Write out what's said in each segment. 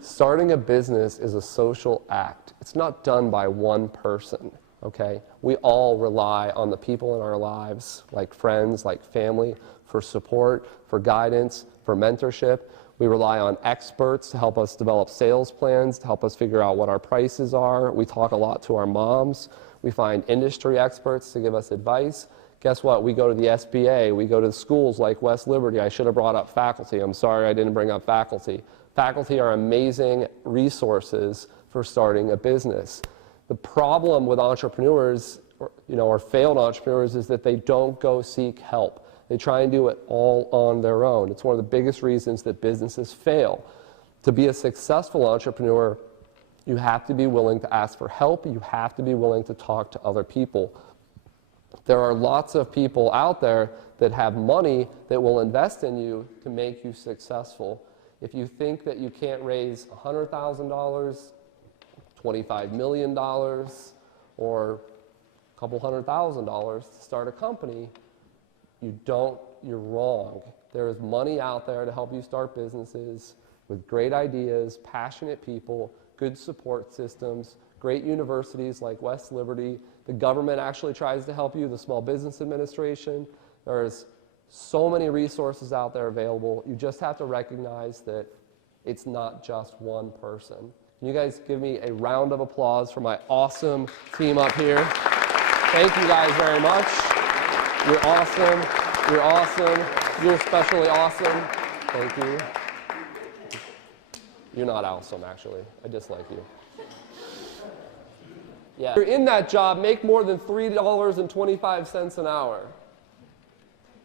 Starting a business is a social act. It's not done by one person, okay? We all rely on the people in our lives, like friends, like family, for support, for guidance, for mentorship. We rely on experts to help us develop sales plans, to help us figure out what our prices are. We talk a lot to our moms. We find industry experts to give us advice. Guess what? We go to the SBA. We go to schools like West Liberty. I should have brought up faculty. I'm sorry I didn't bring up faculty. Faculty are amazing resources for starting a business. The problem with entrepreneurs, or failed entrepreneurs, is that they don't go seek help. They try and do it all on their own. It's one of the biggest reasons that businesses fail. To be a successful entrepreneur, you have to be willing to ask for help. You have to be willing to talk to other people. There are lots of people out there that have money that will invest in you to make you successful. If you think that you can't raise $100,000, $25 million, or a couple $100,000 to start a company, you're wrong. There is money out there to help you start businesses with great ideas, passionate people, good support systems, great universities like West Liberty. The government actually tries to help you, the Small Business Administration. There's so many resources out there available. You just have to recognize that it's not just one person. Can you guys give me a round of applause for my awesome team up here? Thank you guys very much. You're awesome. You're awesome. You're especially awesome. Thank you. You're not awesome, actually. I dislike you. Yeah. If you're in that job, make more than $3.25 an hour.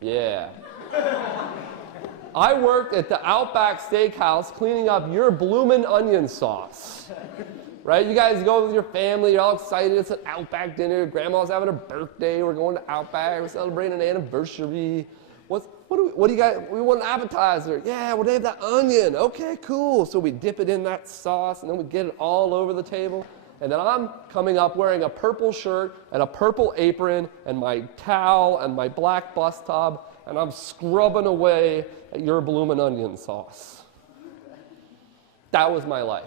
Yeah. I worked at the Outback Steakhouse cleaning up your bloomin' onion sauce. Right? You guys go with your family, you're all excited, it's an Outback dinner, grandma's having a birthday, we're going to Outback, we're celebrating an anniversary. What do you guys, we want an appetizer. Yeah, well, they have that onion. Okay, cool. So we dip it in that sauce, and then we get it all over the table. And then I'm coming up wearing a purple shirt and a purple apron and my towel and my black bus tub, and I'm scrubbing away at your bloomin' onion sauce. That was my life.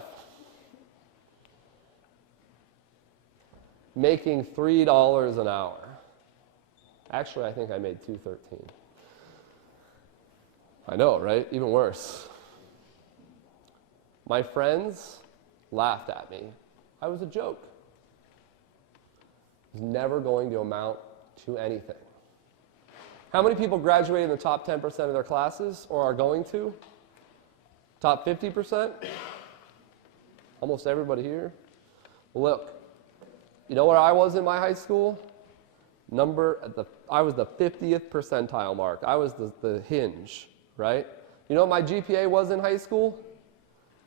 Making $3 an hour. Actually, I think I made $2.13. I know, right? Even worse. My friends laughed at me. I was a joke. It was never going to amount to anything. How many people graduate in the top 10% of their classes or are going to? Top 50%? Almost everybody here. Look, you know where I was in my high school? I was the 50th percentile mark. I was the hinge, right? You know what my GPA was in high school?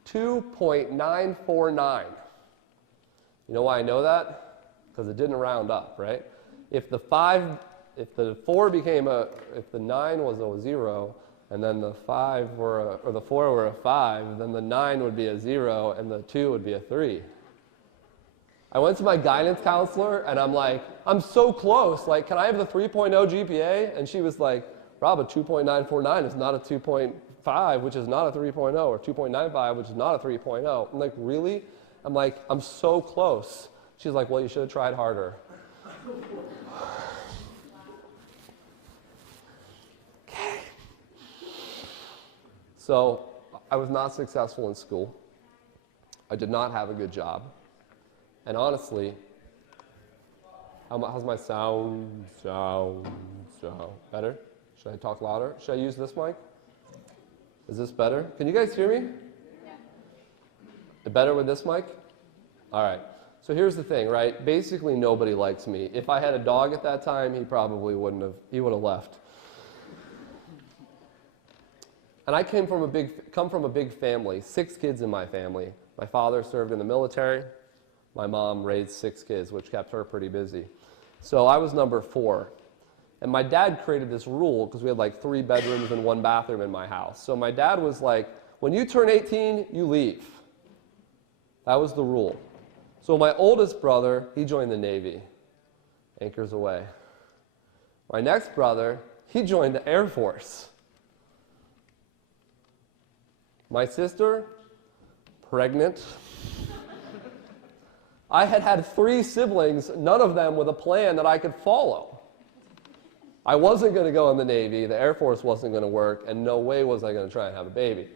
2.949. You know why I know that? Because it didn't round up, right? If the 9 was a 0, and then the 5 or the 4 were a 5, then the 9 would be a 0, and the 2 would be a 3. I went to my guidance counselor, and I'm like, I'm so close. Like, can I have the 3.0 GPA? And she was like, Rob, a 2.949 is not a 2.5, which is not a 3.0, or 2.95, which is not a 3.0. I'm like, really? I'm like, I'm so close. She's like, well, you should have tried harder. Okay. So I was not successful in school. I did not have a good job. And honestly, how's my sound? Better? Should I talk louder? Should I use this mic? Is this better? Can you guys hear me? Yeah. Better with this mic? All right. So here's the thing, right? Basically, nobody likes me. If I had a dog at that time, he probably wouldn't have. He would have left. And I come from a big family. 6 kids in my family. My father served in the military. My mom raised 6 kids, which kept her pretty busy. So I was number 4. And my dad created this rule, because we had like 3 bedrooms and 1 bathroom in my house. So my dad was like, when you turn 18, you leave. That was the rule. So my oldest brother, he joined the Navy. Anchors away. My next brother, he joined the Air Force. My sister, pregnant. I had had 3 siblings, none of them with a plan that I could follow. I wasn't going to go in the Navy, the Air Force wasn't going to work, and no way was I going to try and have a baby.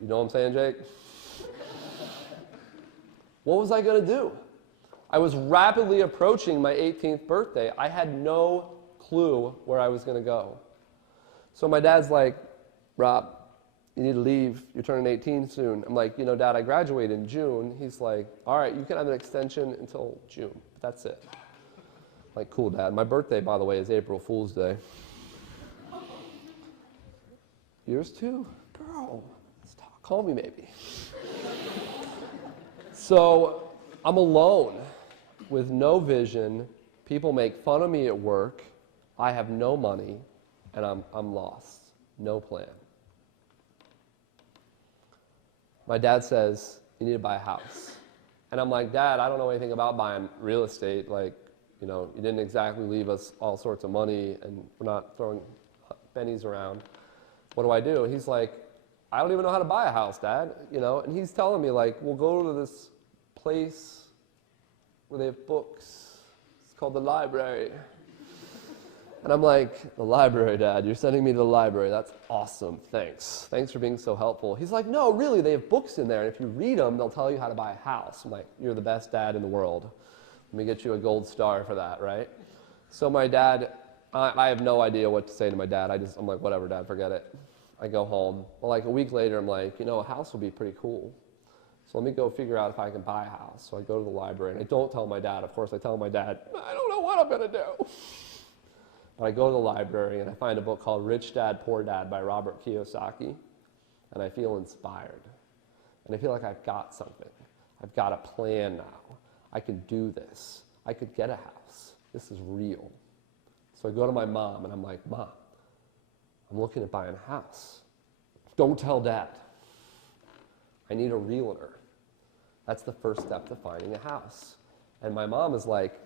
You know what I'm saying, Jake? What was I going to do? I was rapidly approaching my 18th birthday. I had no clue where I was going to go. So my dad's like, Rob, you need to leave. You're turning 18 soon. I'm like, Dad, I graduate in June. He's like, all right, you can have an extension until June. That's it. I'm like, cool, Dad. My birthday, by the way, is April Fool's Day. Yours too? Girl, let's talk. Call me maybe. So I'm alone with no vision. People make fun of me at work. I have no money, and I'm lost. No plan. My dad says, you need to buy a house. And I'm like, Dad, I don't know anything about buying real estate. Like, you didn't exactly leave us all sorts of money, and we're not throwing pennies around. What do I do? He's like, I don't even know how to buy a house, Dad. And he's telling me, like, we'll go to this place where they have books. It's called the library. And I'm like, the library, Dad, you're sending me to the library. That's awesome, thanks. Thanks for being so helpful. He's like, no, really, they have books in there, and if you read them, they'll tell you how to buy a house. I'm like, you're the best dad in the world. Let me get you a gold star for that, right? So my dad, I have no idea what to say to my dad. I'm like, whatever, Dad, forget it. I go home. Well, like a week later, I'm like, a house would be pretty cool. So let me go figure out if I can buy a house. So I go to the library, and I don't tell my dad. Of course, I tell my dad, I don't know what I'm going to do. But I go to the library, and I find a book called Rich Dad, Poor Dad by Robert Kiyosaki, and I feel inspired. And I feel like I've got something. I've got a plan now. I can do this. I could get a house. This is real. So I go to my mom, and I'm like, Mom, I'm looking at buying a house. Don't tell Dad. I need a realtor. That's the first step to finding a house. And my mom is like,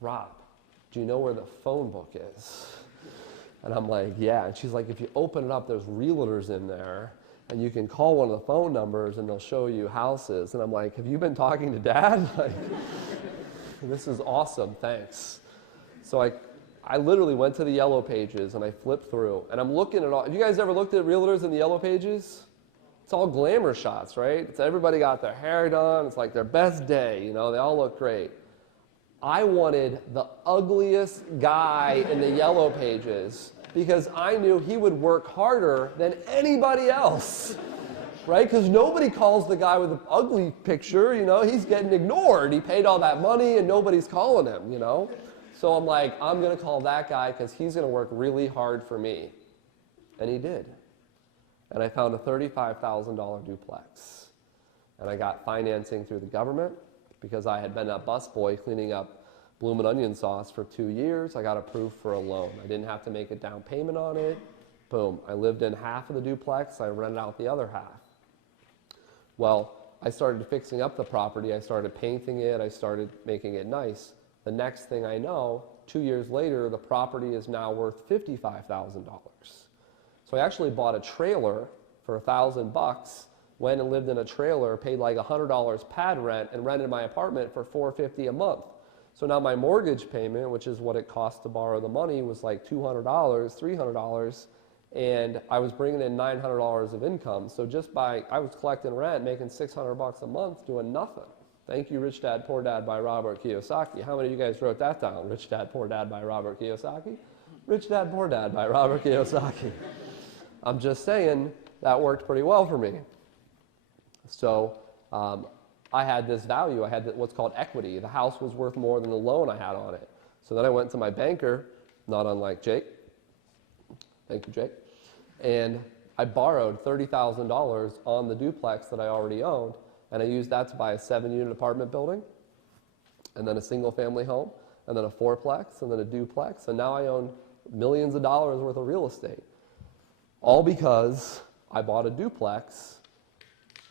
Rob, do you know where the phone book is? And I'm like, yeah. And she's like, if you open it up, there's realtors in there, and you can call one of the phone numbers, and they'll show you houses. And I'm like, have you been talking to Dad? Like, this is awesome, thanks. So I literally went to the Yellow Pages, and I flipped through, and I'm looking at all. Have you guys ever looked at realtors in the Yellow Pages? It's all glamour shots, right? It's everybody got their hair done. It's like their best day, they all look great. I wanted the ugliest guy in the Yellow Pages because I knew he would work harder than anybody else, right? Because nobody calls the guy with the ugly picture, he's getting ignored. He paid all that money and nobody's calling him, So I'm like, I'm going to call that guy because he's going to work really hard for me. And he did. And I found a $35,000 duplex. And I got financing through the government. Because I had been a busboy cleaning up Bloomin' Onion sauce for 2 years, I got approved for a loan. I didn't have to make a down payment on it. Boom. I lived in half of the duplex. I rented out the other half. Well, I started fixing up the property. I started painting it. I started making it nice. The next thing I know, 2 years later, the property is now worth $55,000. So I actually bought a trailer for $1,000. Went and lived in a trailer, paid like $100 pad rent, and rented my apartment for $450 a month. So now my mortgage payment, which is what it cost to borrow the money, was like $200, $300, and I was bringing in $900 of income. So I was collecting rent, making $600 a month, doing nothing. Thank you, Rich Dad, Poor Dad by Robert Kiyosaki. How many of you guys wrote that down? Rich Dad, Poor Dad by Robert Kiyosaki? Rich Dad, Poor Dad by Robert Kiyosaki. I'm just saying that worked pretty well for me. So I had this value. I had what's called equity. The house was worth more than the loan I had on it. So then I went to my banker, not unlike Jake. Thank you, Jake. And I borrowed $30,000 on the duplex that I already owned, and I used that to buy a 7-unit apartment building, and then a single-family home, and then a fourplex, and then a duplex, and now I own millions of dollars worth of real estate. All because I bought a duplex,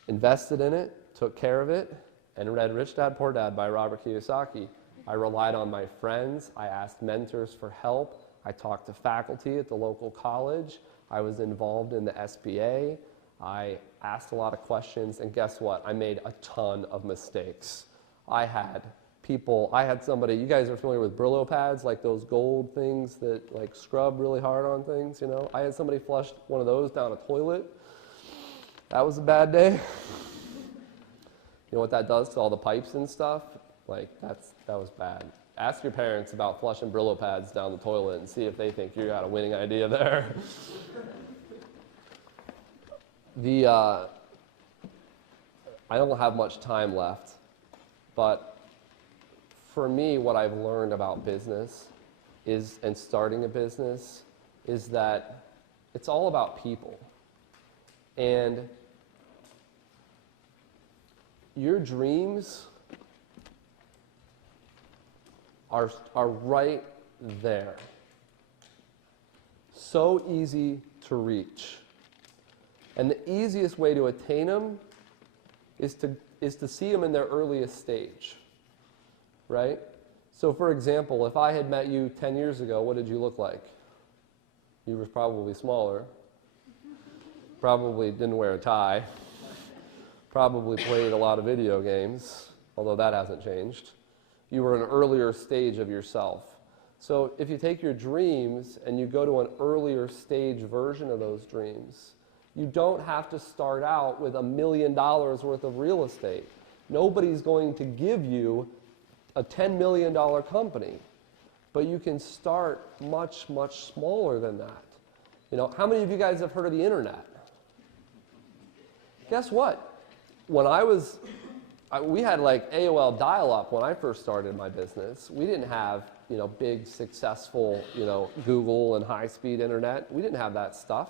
invested in it, took care of it, and read Rich Dad, Poor Dad by Robert Kiyosaki. I relied on my friends. I asked mentors for help. I talked to faculty at the local college. I was involved in the SBA. I asked a lot of questions, and guess what? I made a ton of mistakes. I had somebody, you guys are familiar with Brillo pads, like those gold things that like scrub really hard on things, you know? I had somebody flush one of those down a toilet. That was a bad day. You know what that does to all the pipes and stuff? Like, that was bad. Ask your parents about flushing Brillo pads down the toilet and see if they think you got a winning idea there. I don't have much time left, but for me, what I've learned about business and starting a business is that it's all about people. And your dreams are right there. So easy to reach. And the easiest way to attain them is to see them in their earliest stage, right? So for example, if I had met you 10 years ago, what did you look like? You were probably smaller, probably didn't wear a tie, probably played a lot of video games, although that hasn't changed. You were an earlier stage of yourself. So if you take your dreams and you go to an earlier stage version of those dreams, you don't have to start out with $1 million worth of real estate. Nobody's going to give you a $10 million company, but you can start much, much smaller than that. You know, how many of you guys have heard of the internet? Guess what? When we had like AOL dial-up when I first started my business. We didn't have, you know, big, successful, you know, Google and high-speed internet. We didn't have that stuff.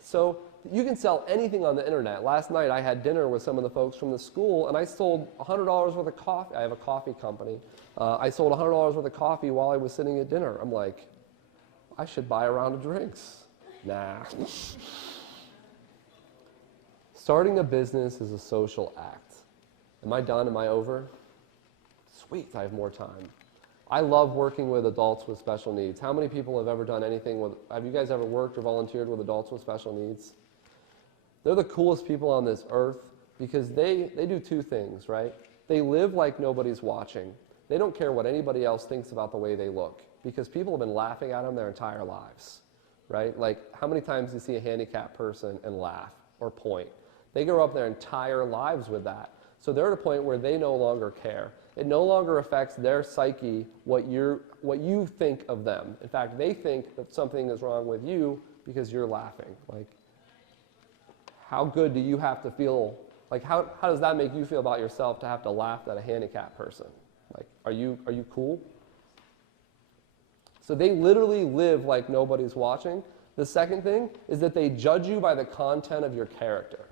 So you can sell anything on the internet. Last night I had dinner with some of the folks from the school, and I sold $100 worth of coffee. I have a coffee company. I sold $100 worth of coffee while I was sitting at dinner. I'm like, I should buy a round of drinks. Nah. Starting a business is a social act. Am I done? Am I over? Sweet, I have more time. I love working with adults with special needs. How many people have ever done anything with, have you guys ever worked or volunteered with adults with special needs? They're the coolest people on this earth because they do two things, right? They live like nobody's watching. They don't care what anybody else thinks about the way they look because people have been laughing at them their entire lives, right? Like, how many times do you see a handicapped person and laugh or point? They grow up their entire lives with that. So they're at a point where they no longer care. It no longer affects their psyche what you think of them. In fact, they think that something is wrong with you because you're laughing. Like, how good do you have to feel? Like, how does that make you feel about yourself to have to laugh at a handicapped person? Like, are you cool? So they literally live like nobody's watching. The second thing is that they judge you by the content of your character,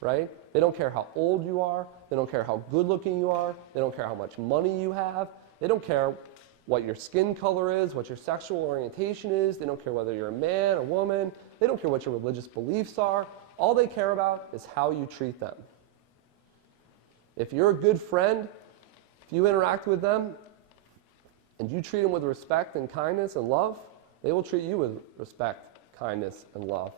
right? They don't care how old you are. They don't care how good looking you are. They don't care how much money you have. They don't care what your skin color is, what your sexual orientation is. They don't care whether you're a man or woman. They don't care what your religious beliefs are. All they care about is how you treat them. If you're a good friend, if you interact with them, and you treat them with respect and kindness and love, they will treat you with respect, kindness, and love.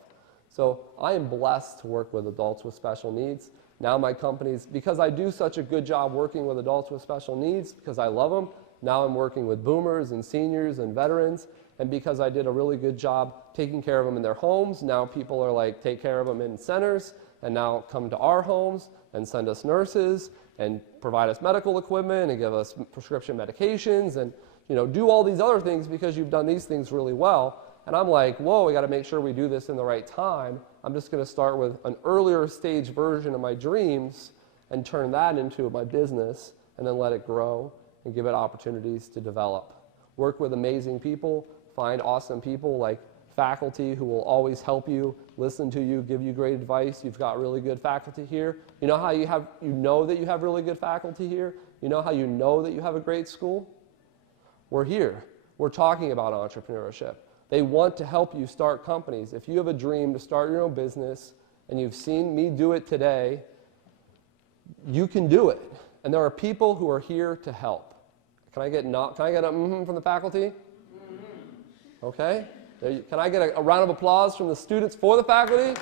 So I am blessed to work with adults with special needs. Now my company's, because I do such a good job working with adults with special needs, because I love them, now I'm working with boomers and seniors and veterans, and because I did a really good job taking care of them in their homes, now people are like, take care of them in centers, and now come to our homes and send us nurses and provide us medical equipment and give us prescription medications and, you know, do all these other things because you've done these things really well. And I'm like, whoa, we got to make sure we do this in the right time. I'm just going to start with an earlier stage version of my dreams and turn that into my business and then let it grow and give it opportunities to develop. Work with amazing people, find awesome people like faculty who will always help you, listen to you, give you great advice. You've got really good faculty here. You know how you know that you have really good faculty here? You know how you know that you have a great school? We're here. We're talking about entrepreneurship. They want to help you start companies. If you have a dream to start your own business and you've seen me do it today, you can do it. And there are people who are here to help. Can I get a mm-hmm from the faculty? Mm-hmm. Okay. Can I get a round of applause from the students for the faculty?